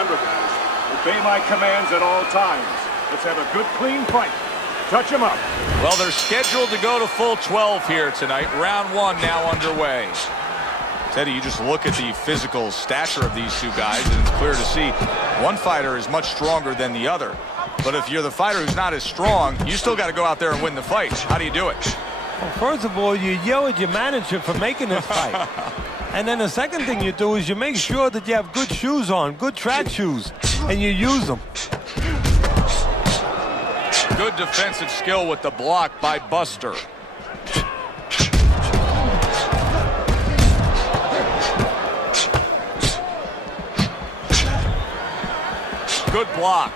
remember, guys, obey my commands at all times. Let's have a good, clean fight. Touch him up. Well, they're scheduled to go to full 12 here tonight. Round one now underway. Teddy, you just look at the physical stature of these two guys, and it's clear to see one fighter is much stronger than the other. But if you're the fighter who's not as strong, you still got to go out there and win the fight. How do you do it? Well, first of all, you yell at your manager for making this fight. And then the second thing you do is you make sure that you have good shoes on, good track shoes, and you use them. Good defensive skill with the block by Buster. Good block.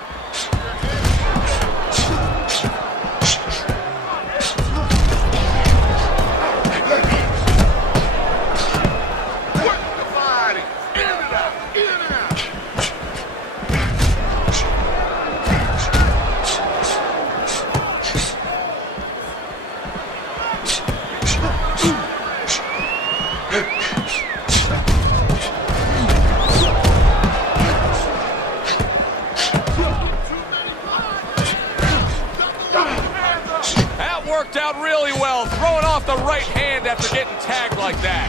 Worked out really well, throwing off the right hand after getting tagged like that.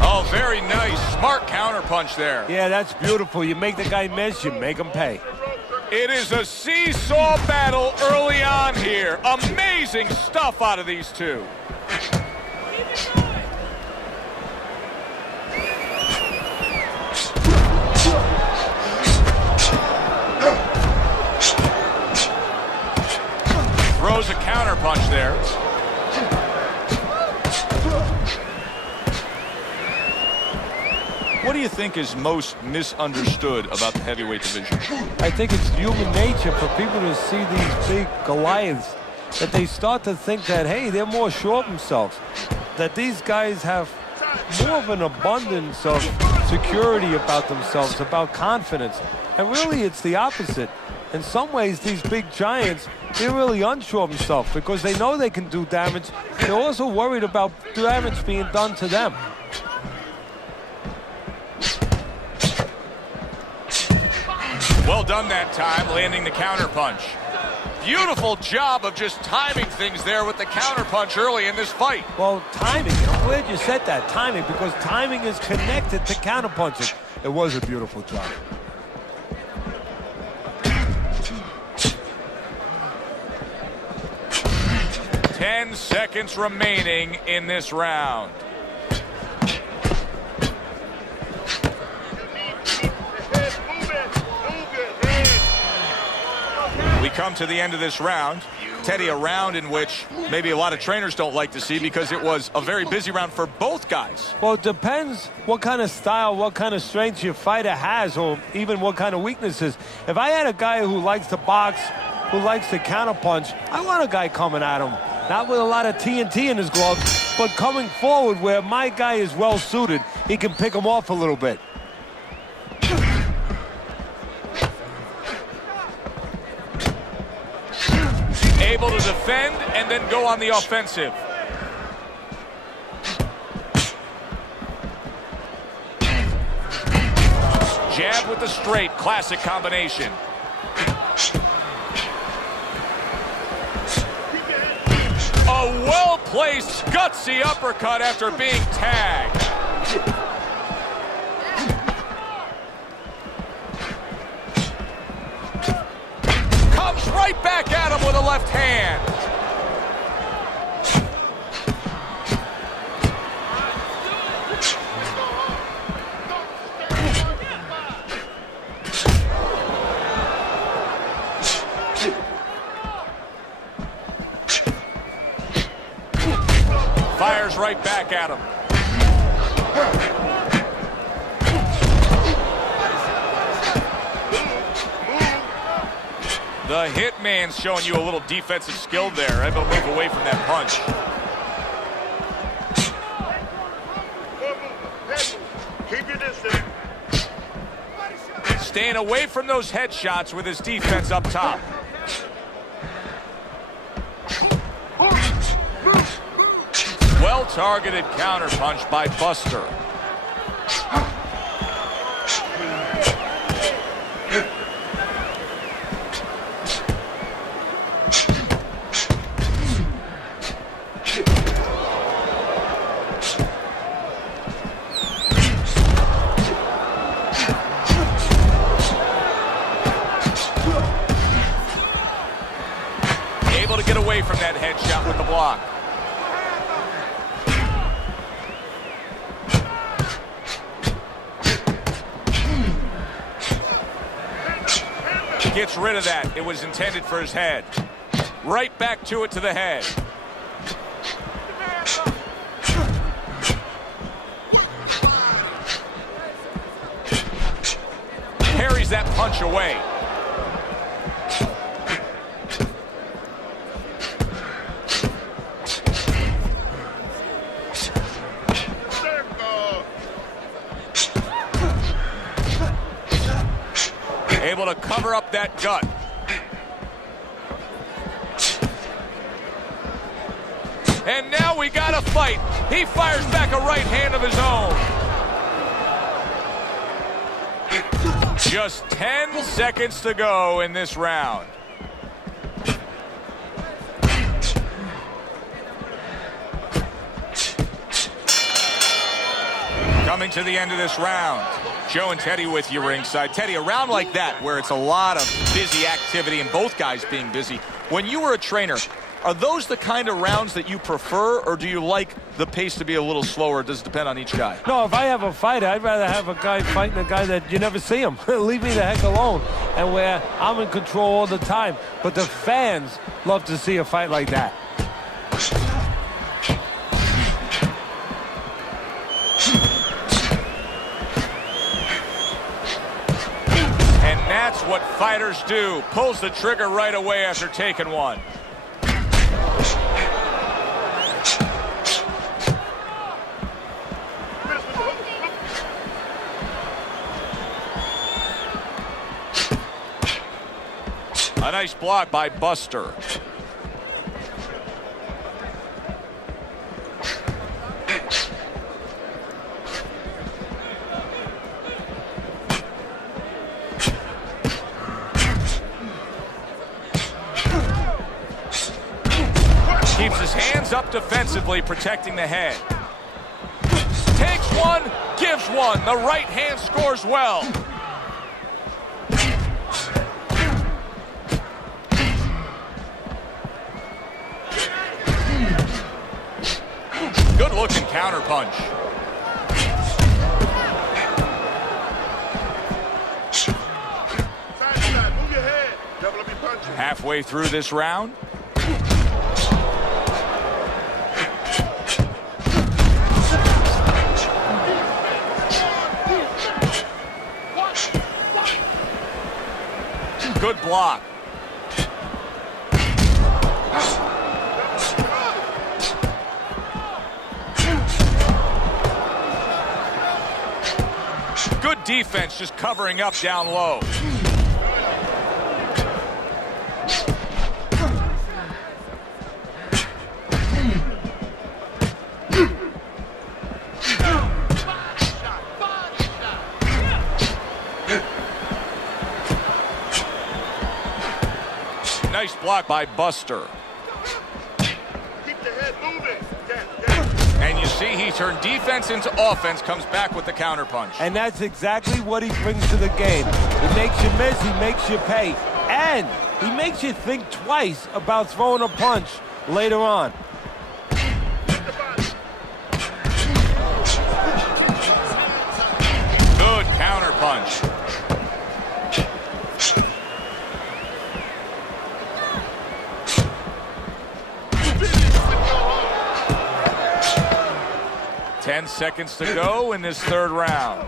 Oh, very nice. Smart counterpunch there. Yeah, that's beautiful. You make the guy miss, you make him pay. It is a seesaw battle early on here. Amazing stuff out of these two. Throws a counterpunch there. What do you think is most misunderstood about the heavyweight division? I think it's human nature for people to see these big Goliaths, that they start to think that, hey, they're more sure of themselves, that these guys have more of an abundance of security about themselves, about confidence. And really, it's the opposite. In some ways, these big giants, they're really unsure of themselves because they know they can do damage. They're also worried about damage being done to them. Well done that time, landing the counterpunch. Beautiful job of just timing things there with the counterpunch early in this fight. Well, timing, I'm glad you said that, timing, because timing is connected to counterpunching. It was a beautiful job. 10 seconds remaining in this round. We come to the end of this round. Teddy, a round in which maybe a lot of trainers don't like to see because it was a very busy round for both guys. Well, it depends what kind of style, what kind of strength your fighter has, or even what kind of weaknesses. If I had a guy who likes to box, who likes to counterpunch, I want a guy coming at him. Not with a lot of TNT in his gloves, but coming forward where my guy is well suited. He can pick him off a little bit. Able to defend and then go on the offensive. Jab with the straight, classic combination. A well-placed, gutsy uppercut after being tagged. Comes right back at him with a left hand. Fires right back at him. The hitman's showing you a little defensive skill there. Able to move away from that punch. Keep your distance. Staying away from those headshots with his defense up top. targeted counterpunch by Buster. Able to get away from that headshot with the block. Gets rid of that. It was intended for his head. Right back to it to the head. Parries that punch away. Able to cover up that gut. And now we got a fight. He fires back a right hand of his own. Just 10 seconds to go in this round. Coming to the end of this round. Joe and Teddy with you ringside. Teddy, a round like that where it's a lot of busy activity and both guys being busy. When you were a trainer, are those the kind of rounds that you prefer, or do you like the pace to be a little slower? Does it depend on each guy? No, if I have a fight, I'd rather have a guy fighting a guy that you never see him. Leave me the heck alone. And where I'm in control all the time. But the fans love to see a fight like that. That's what fighters do. Pulls the trigger right away after taking one. A nice block by Buster. Keeps his hands up defensively, protecting the head. Takes one, gives one. The right hand scores well. Good looking counter punch. Halfway through this round. Good block. Good defense, just covering up down low. Nice block by Buster. Keep the head moving. And you see he turned defense into offense, comes back with the counterpunch. And that's exactly what he brings to the game. He makes you miss, he makes you pay. And he makes you think twice about throwing a punch later on. Good counterpunch. Ten seconds to go in this third round.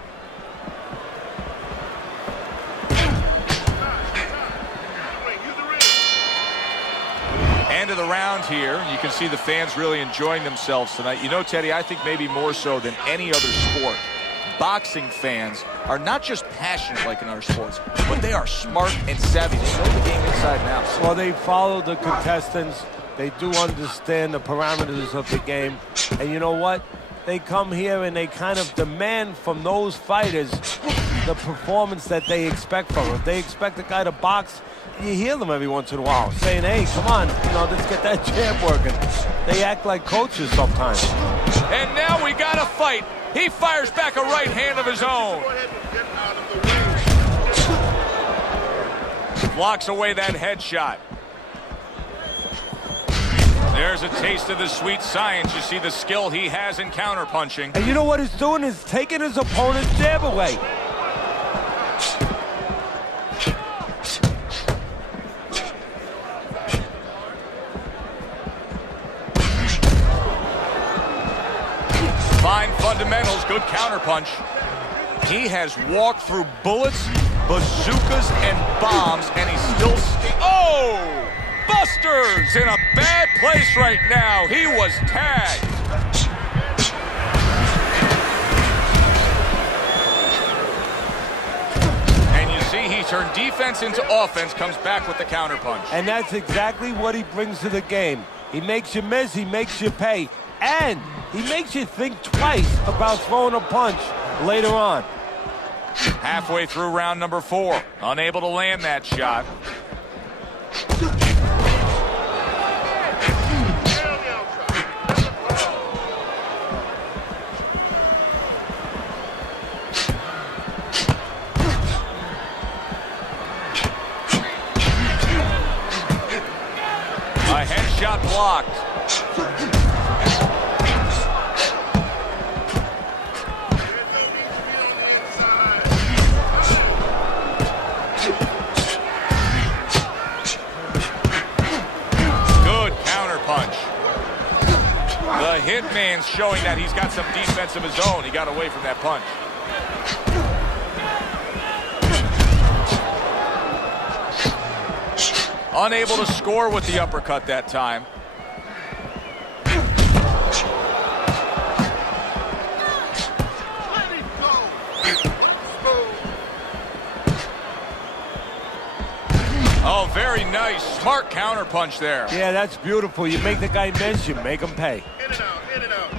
End of the round here. You can see the fans really enjoying themselves tonight. You know, Teddy, I think maybe more so than any other sport, boxing fans are not just passionate like in other sports, but they are smart and savvy. They know the game inside and out. Well, they follow the contestants They do understand the parameters of the game. And you know what? They come here and they kind of demand from those fighters the performance that they expect from them. If they expect a guy to box, you hear them every once in a while saying, hey, come on, let's get that jab working. They act like coaches sometimes. And now we got a fight. He fires back a right hand of his own. Blocks away that headshot. There's a taste of the sweet science. You see the skill he has in counterpunching. And you know what he's doing is taking his opponent's jab away. Fine fundamentals, good counterpunch. He has walked through bullets, bazookas, and bombs, and he's still... Oh! Buster's in a bad place right now. He was tagged. And you see he turned defense into offense, comes back with the counterpunch. And that's exactly what he brings to the game. He makes you miss, he makes you pay, and he makes you think twice about throwing a punch later on. Halfway through round number 4, unable to land that shot. A headshot blocked. Good counterpunch. The hitman's showing that he's got some defense of his own. He got away from that punch. Unable to score with the uppercut that time. Oh, very nice. Smart counterpunch there. Yeah, that's beautiful. You make the guy miss, you make him pay. In and out, in and out.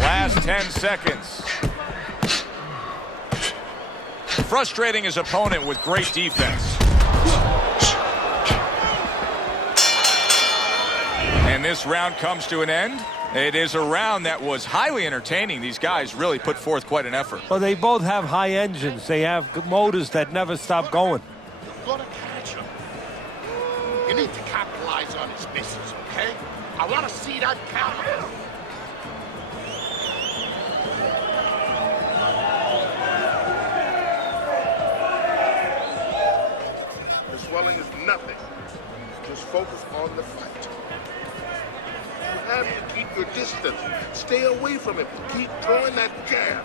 Last 10 seconds. Frustrating his opponent with great defense. And this round comes to an end. It is a round that was highly entertaining. These guys really put forth quite an effort. Well, they both have high engines. They have motors that never stop going. You've got to catch him. You need to capitalize on his misses, okay? I want to see that counter. The swelling is nothing. Just focus on the fight. You have to keep your distance. Stay away from him. Keep throwing that jab.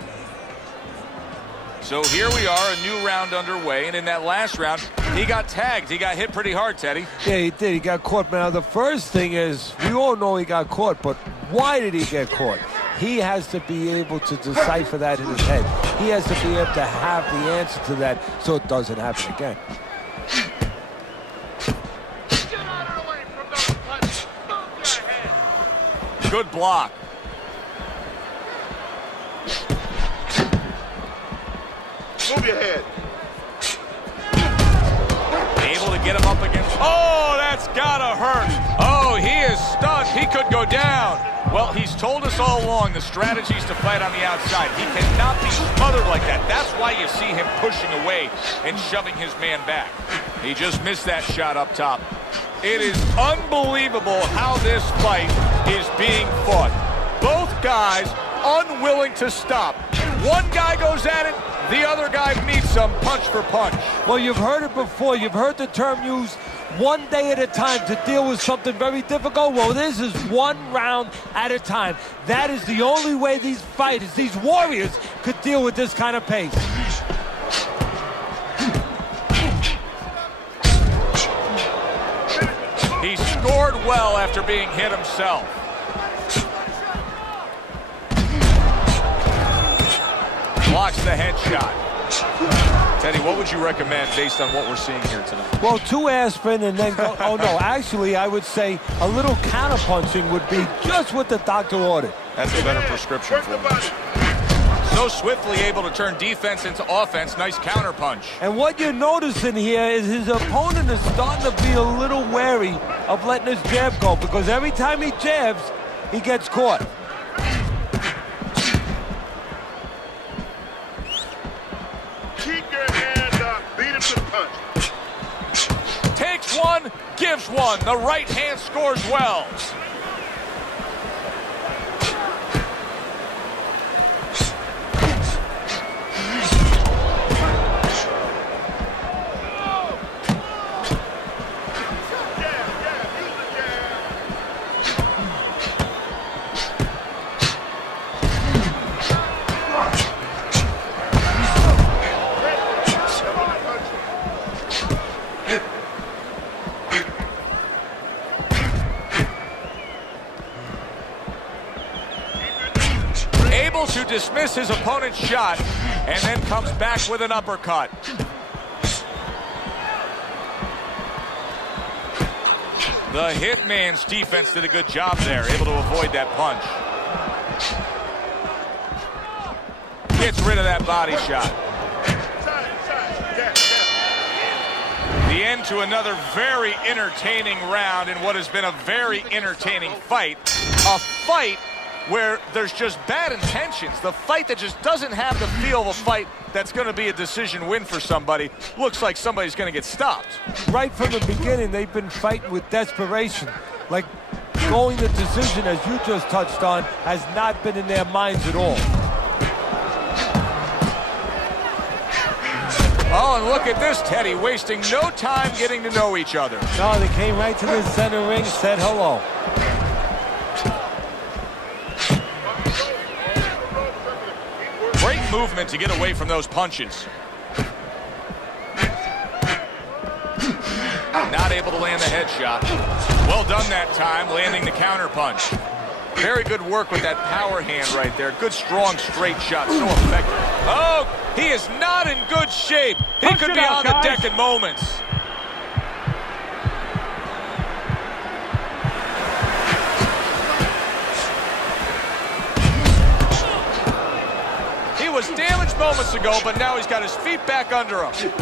So here we are, a new round underway, and in that last round, he got tagged. He got hit pretty hard, Teddy. Yeah, he did. He got caught. Now, the first thing is, we all know he got caught, but why did he get caught? He has to be able to decipher that in his head. He has to be able to have the answer to that so it doesn't happen again. Good block. Move your head. Able to get him up against... Oh, that's gotta hurt. Oh, he is stunned. He could go down. Well, he's told us all along the strategy is to fight on the outside. He cannot be smothered like that. That's why you see him pushing away and shoving his man back. He just missed that shot up top. It is unbelievable how this fight is being fought. Both guys unwilling to stop. One guy goes at it, the other guy meets him punch for punch. Well, you've heard it before. You've heard the term used, one day at a time to deal with something very difficult. Well, this is one round at a time. That is the only way these fighters, these warriors, could deal with this kind of pace. He scored well after being hit himself. Blocks the headshot. Teddy, what would you recommend based on what we're seeing here tonight? Well, 2 aspirin and then go. Oh, no. Actually, I would say a little counterpunching would be just what the doctor ordered. That's a better prescription for him. So swiftly able to turn defense into offense. Nice counterpunch. And what you're noticing here is his opponent is starting to be a little wary of letting his jab go, because every time he jabs, he gets caught. Keep your hand up. Beat him to the punch. Takes one, gives one. The right hand scores well. To dismiss his opponent's shot and then comes back with an uppercut. The Hitman's defense did a good job there, able to avoid that punch. Gets rid of that body shot. The end to another very entertaining round in what has been a very entertaining fight. A fight where there's just bad intentions. The fight that just doesn't have the feel of a fight that's going to be a decision win for somebody. Looks like somebody's going to get stopped. Right from the beginning, they've been fighting with desperation. Like, going the decision, as you just touched on, has not been in their minds at all. Oh, and look at this, Teddy, wasting no time getting to know each other. No, they came right to the center ring, said hello. Great movement to get away from those punches. Not able to land the headshot. Well done that time, landing the counter punch. Very good work with that power hand right there. Good, strong, straight shot. So effective. Oh, he is not in good shape. He could be on the deck in moments. He was damaged moments ago, but now he's got his feet back under him.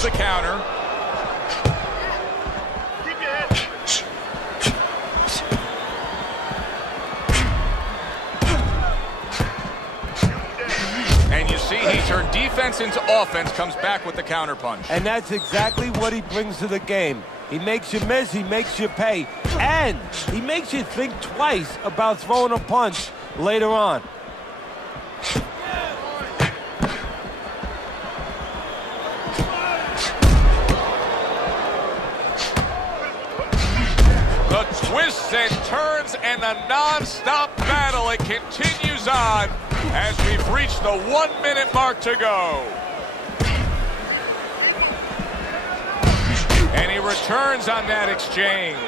The counter. And you see he turned defense into offense, comes back with the counter punch. And that's exactly what he brings to the game. He makes you miss, he makes you pay, and he makes you think twice about throwing a punch later on. The twists and turns and the non-stop battle, it continues on as we've reached the 1 minute mark to go. And he returns on that exchange.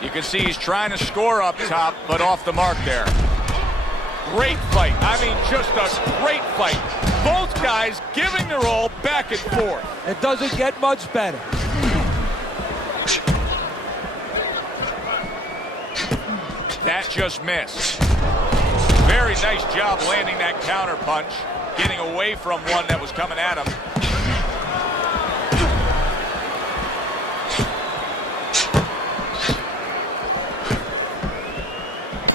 You can see he's trying to score up top, but off the mark there. Great fight. I mean, just a great fight. Both guys giving their all back and forth. It doesn't get much better. That just missed. Very nice job landing that counter punch, getting away from one that was coming at him.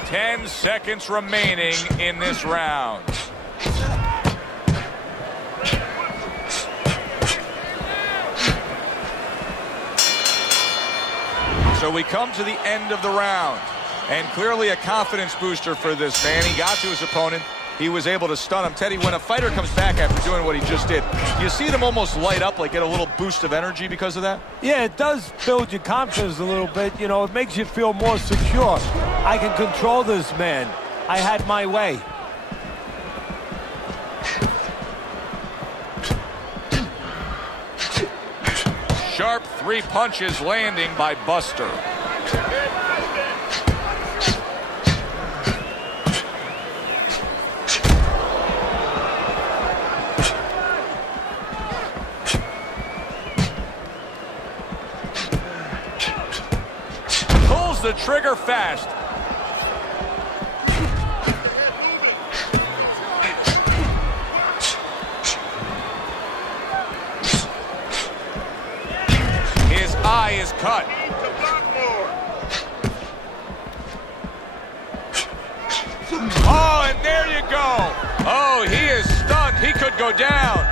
Ten seconds remaining in this round. So we come to the end of the round. And clearly a confidence booster for this man. He got to his opponent, he was able to stun him. Teddy, when a fighter comes back after doing what he just did, you see them almost light up, like get a little boost of energy because of that? Yeah, it does build your confidence a little bit. You know, it makes you feel more secure. I can control this man. I had my way. Sharp 3 punches landing by Buster. Pulls the trigger fast. Eye is cut. Oh, and there you go. Oh, he is stunned. He could go down.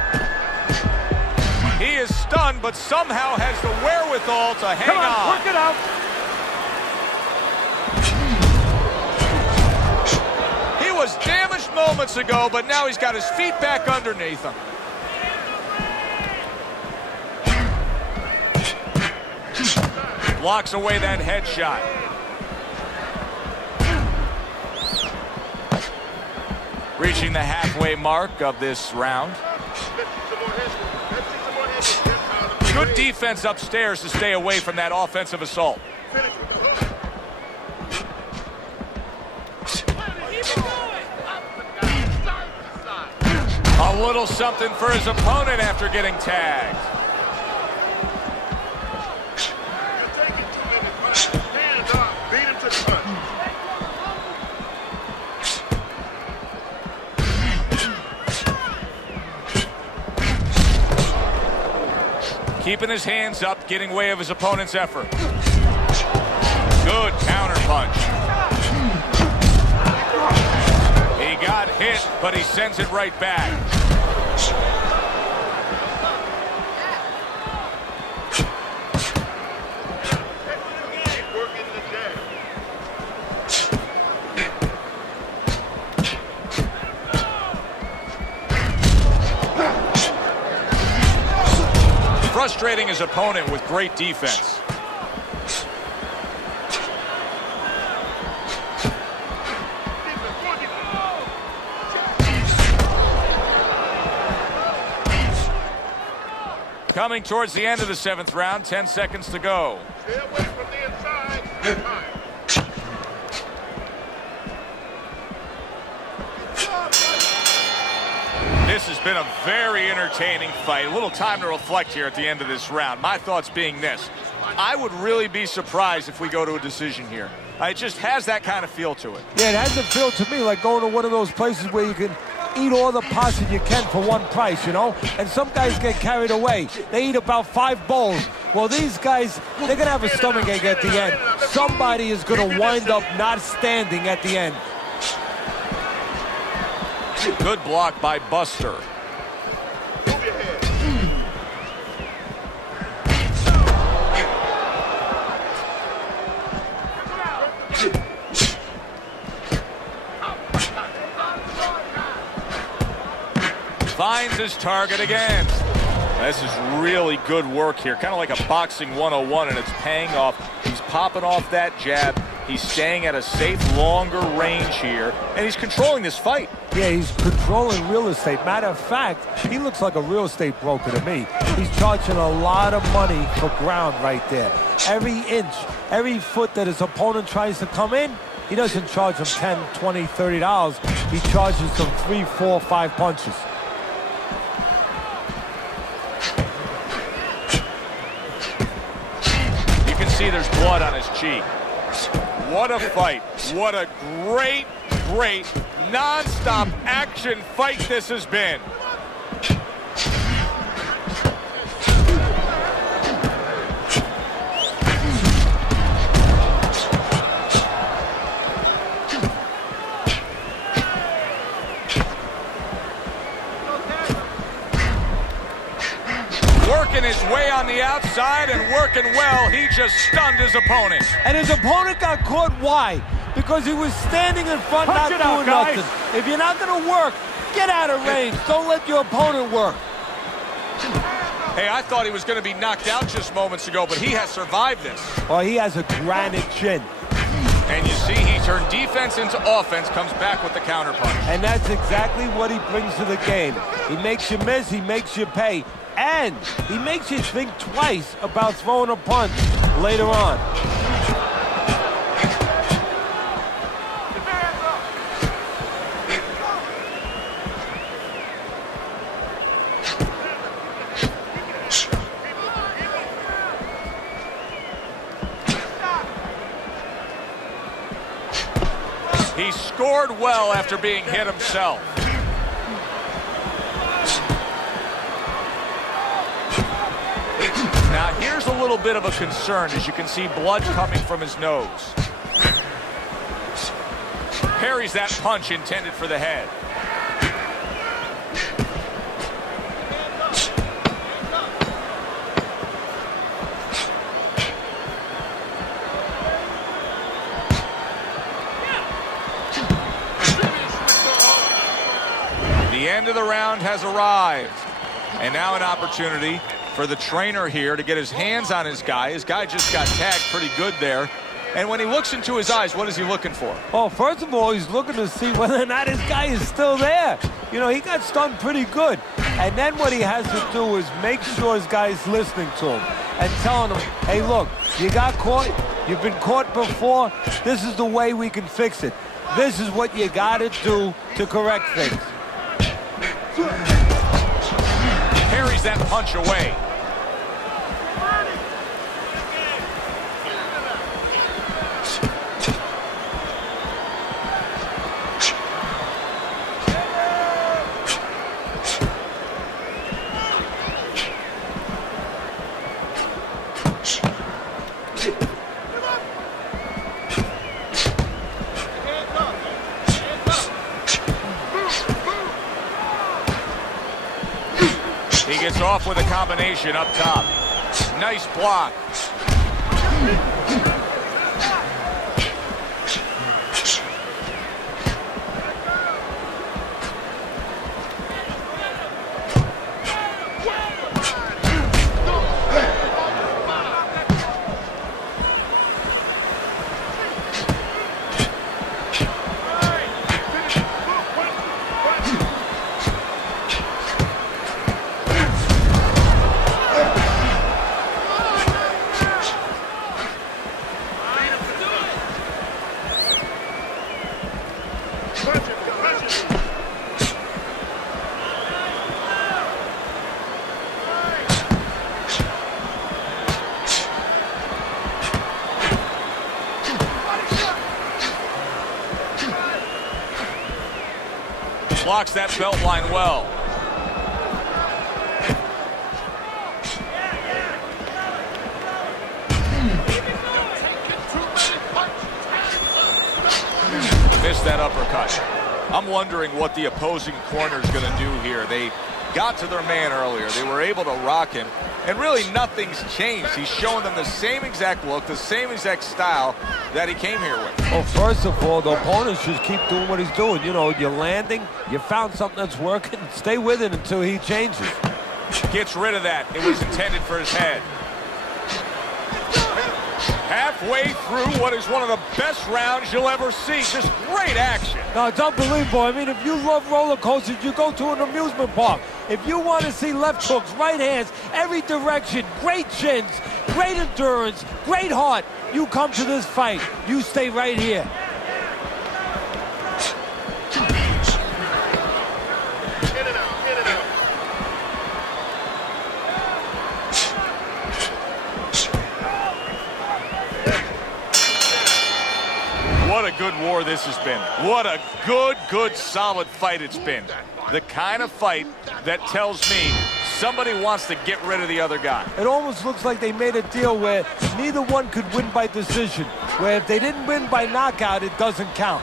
He is stunned, but somehow has the wherewithal to hang on. Work it out. He was damaged moments ago, but now he's got his feet back underneath him. Blocks away that headshot. Reaching the halfway mark of this round. Good defense upstairs to stay away from that offensive assault. A little something for his opponent after getting tagged. Keeping his hands up, getting way of his opponent's effort. Good counter punch. He got hit, but he sends it right back. Frustrating his opponent with great defense. Coming towards the end of the 7th round, 10 seconds to go. Stay away from the inside. This has been a very entertaining fight. A little time to reflect here at the end of this round. My thoughts being this: I would really be surprised if we go to a decision here. It just has that kind of feel to it. Yeah, it has a feel to me like going to one of those places where you can eat all the pasta you can for one price, you know? And some guys get carried away. They eat about 5 bowls. Well, these guys, they're going to have a stomachache at the end. Somebody is going to wind up not standing at the end. Good block by Buster. Finds his target again. This is really good work here. Kind of like a boxing 101, and it's paying off. He's popping off that jab. He's staying at a safe, longer range here, and he's controlling this fight. Yeah, he's controlling real estate. Matter of fact, he looks like a real estate broker to me. He's charging a lot of money for ground right there. Every inch, every foot that his opponent tries to come in, he doesn't charge him $10, $20, $30. He charges them 3, 4, 5 punches. You can see there's blood on his cheek. What a fight. What a great, great, non-stop action fight this has been. Working his way on the outside and working well. He just stunned his opponent. And his opponent got caught. Why? because he was standing in front, Punch not it out, doing guys. nothing. If you're not going to work, get out of range. Don't let your opponent work. Hey, I thought he was going to be knocked out just moments ago, but he has survived this. Oh, he has a granite chin. And you see he turned defense into offense, comes back with the counterpunch. And that's exactly what he brings to the game. He makes you miss, he makes you pay, and he makes you think twice about throwing a punch later on. He scored well after being hit himself. Now here's a little bit of a concern, as you can see blood coming from his nose. Parries that punch intended for the head. The end of the round has arrived. And now an opportunity for the trainer here to get his hands on his guy. His guy just got tagged pretty good there. And when he looks into his eyes, what is he looking for? Well, first of all, he's looking to see whether or not his guy is still there. You know, he got stunned pretty good. And then what he has to do is make sure his guy is listening to him and telling him, hey, look, you got caught. You've been caught before. This is the way we can fix it. This is what you got to do to correct things. Parries that punch away. He gets off with a combination up top. Nice block. Blocks that belt line well. Missed that uppercut. I'm wondering what the opposing corner is going to do here. They got to their man earlier. They were able to rock him, and really nothing's changed. He's showing them the same exact look, the same exact style that he came here with. Well, first of all, the opponent should keep doing what he's doing. You know, you're landing, you found something that's working, stay with it until he changes. Gets rid of that. It was intended for his head. Halfway through what is one of the best rounds you'll ever see. Just great action. No, it's unbelievable. I mean, if you love roller coasters, you go to an amusement park. If you want to see left hooks, right hands, every direction, great chins, great endurance, great heart, you come to this fight. You stay right here. What a good war this has been. What a good, solid fight it's been. The kind of fight that tells me somebody wants to get rid of the other guy. It almost looks like they made a deal where neither one could win by decision, where if they didn't win by knockout, it doesn't count.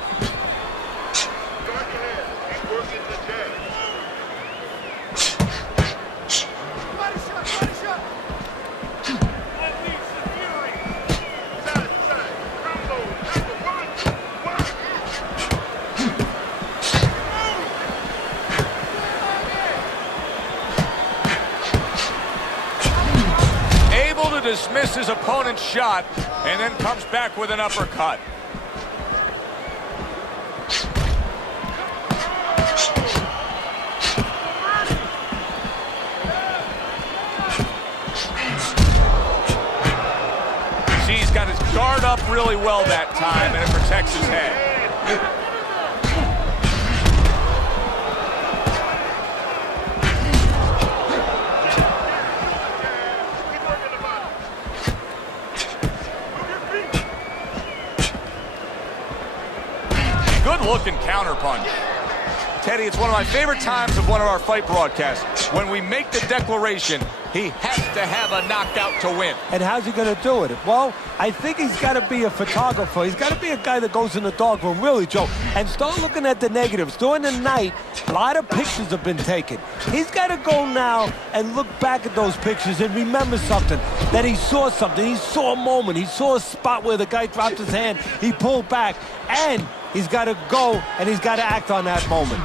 dismiss his opponent's shot and then comes back with an uppercut. See, he's got his guard up really well that time, and it protects his head. Good-looking counterpunch. Teddy, it's one of my favorite times of one of our fight broadcasts. When we make the declaration, he has to have a knockout to win. And how's he going to do it? Well, I think he's got to be a photographer. He's got to be a guy that goes in the dark room, really, Joe, and start looking at the negatives. During the night, a lot of pictures have been taken. He's got to go now and look back at those pictures and remember something, that he saw something. He saw a moment. He saw a spot where the guy dropped his hand. He pulled back, and he's got to go, and he's got to act on that moment.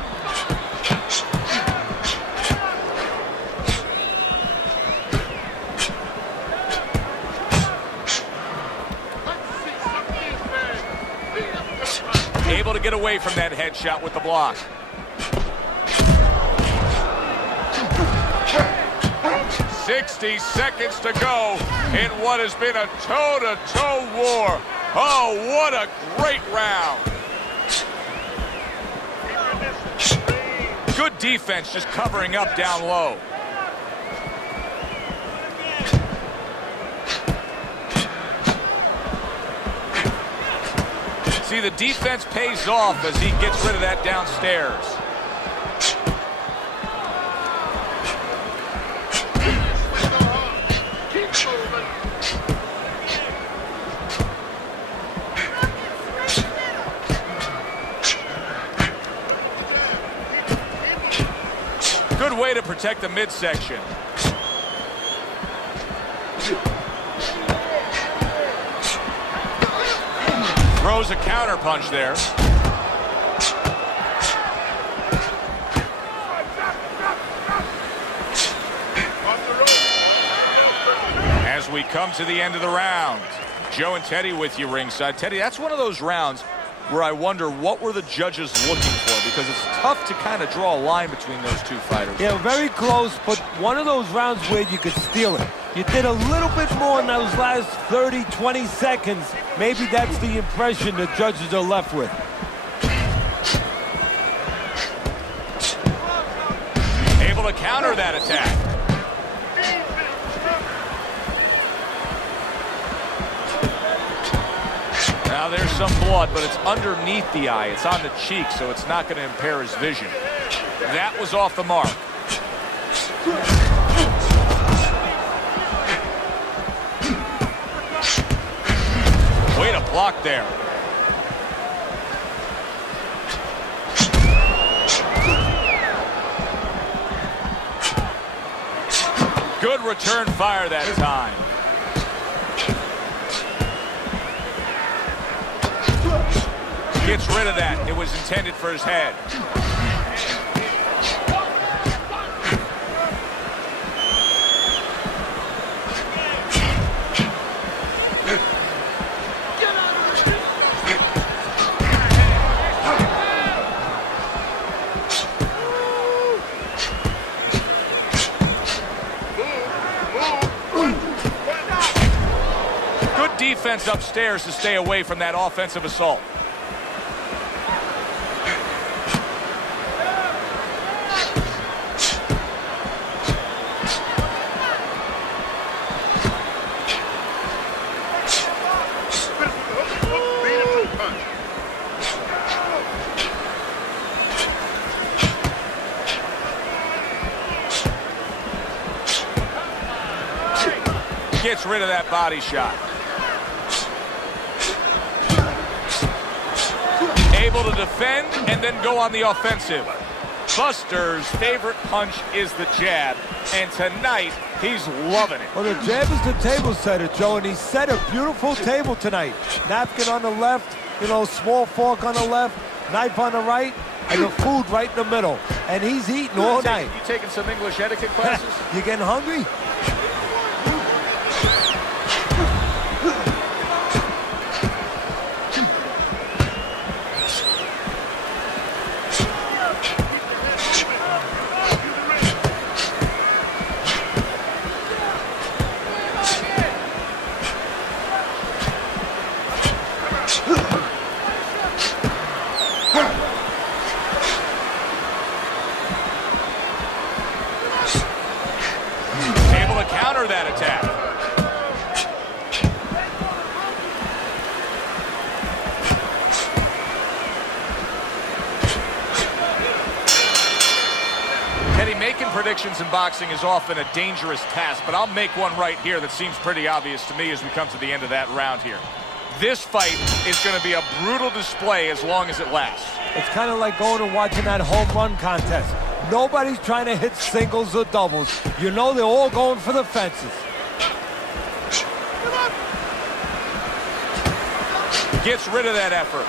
Able to get away from that headshot with the block. "60 seconds to go in what has been a toe-to-toe war. Oh, what a great round. Good defense, just covering up down low. See, the defense pays off as he gets rid of that downstairs. Good way to protect the midsection. Throws a counter punch there. As we come to the end of the round, Joe and Teddy with you ringside. Teddy, that's one of those rounds where I wonder what were the judges looking for, because it's tough to kind of draw a line between those two fighters. Yeah, very close, but one of those rounds where you could steal it. You did a little bit more in those last 30, 20 seconds. Maybe that's the impression the judges are left with. Able to counter that attack. Now there's some blood, but it's underneath the eye. It's on the cheek, so it's not going to impair his vision. That was off the mark. Way to block there. Good return fire that time. Gets rid of that. It was intended for his head. Good defense upstairs to stay away from that offensive assault. Gets rid of that body shot. Able to defend and then go on the offensive. Buster's favorite punch is the jab, and tonight he's loving it. Well, the jab is the table setter, Joe, and he set a beautiful table tonight. Napkin on the left, you know, small fork on the left, knife on the right, and the food right in the middle. And he's eating all night. You taking some English etiquette classes? You getting hungry? counter that attack. Teddy, making predictions in boxing is often a dangerous task, but I'll make one right here that seems pretty obvious to me as we come to the end of that round here. This fight is going to be a brutal display as long as it lasts. It's kind of like going and watching that home run contest. Nobody's trying to hit singles or doubles. You know they're all going for the fences. Gets rid of that effort.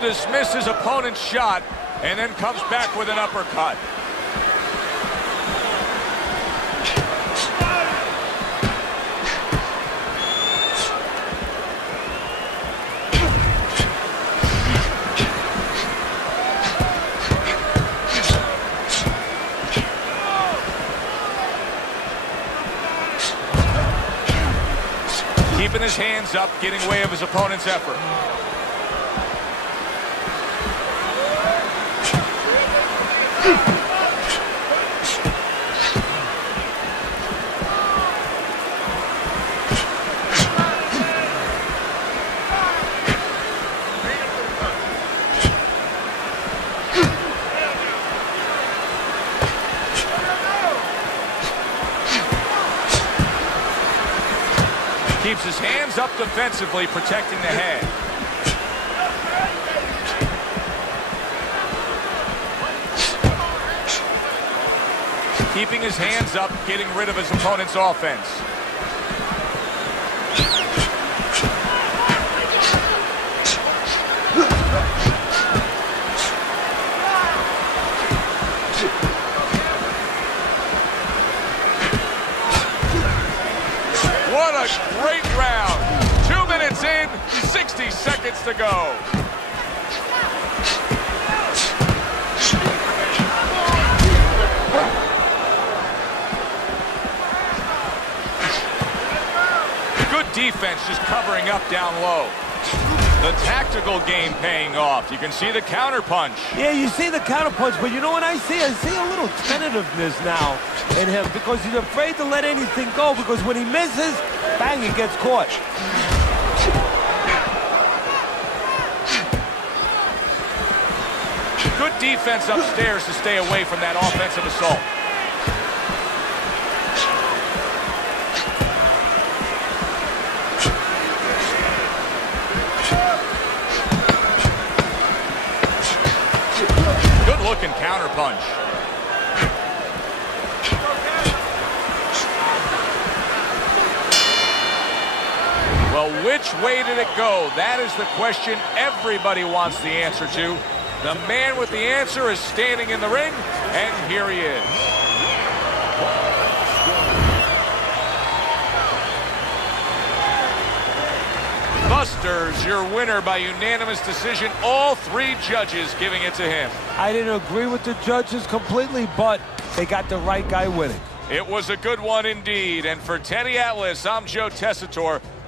Dismiss his opponent's shot and then comes back with an uppercut. Keeping his hands up, getting way of his opponent's effort. Keeps his hands up defensively, protecting the head. Keeping his hands up, getting rid of his opponent's offense. What a great round. 2 minutes in, 60 seconds to go. Defense just covering up down low. The tactical game paying off. You can see the counter punch. Yeah, you see the counter punch, but you know what I see? I see a little tentativeness now in him because he's afraid to let anything go because when he misses, bang, he gets caught. Good defense upstairs to stay away from that offensive assault. Looking counter punch. Well, which way did it go? That is the question everybody wants the answer to. The man with the answer is standing in the ring, and here he is. Buster's your winner by unanimous decision. All 3 judges giving it to him. I didn't agree with the judges completely, but they got the right guy winning. It was a good one indeed. And for Teddy Atlas, I'm Joe Tessitore.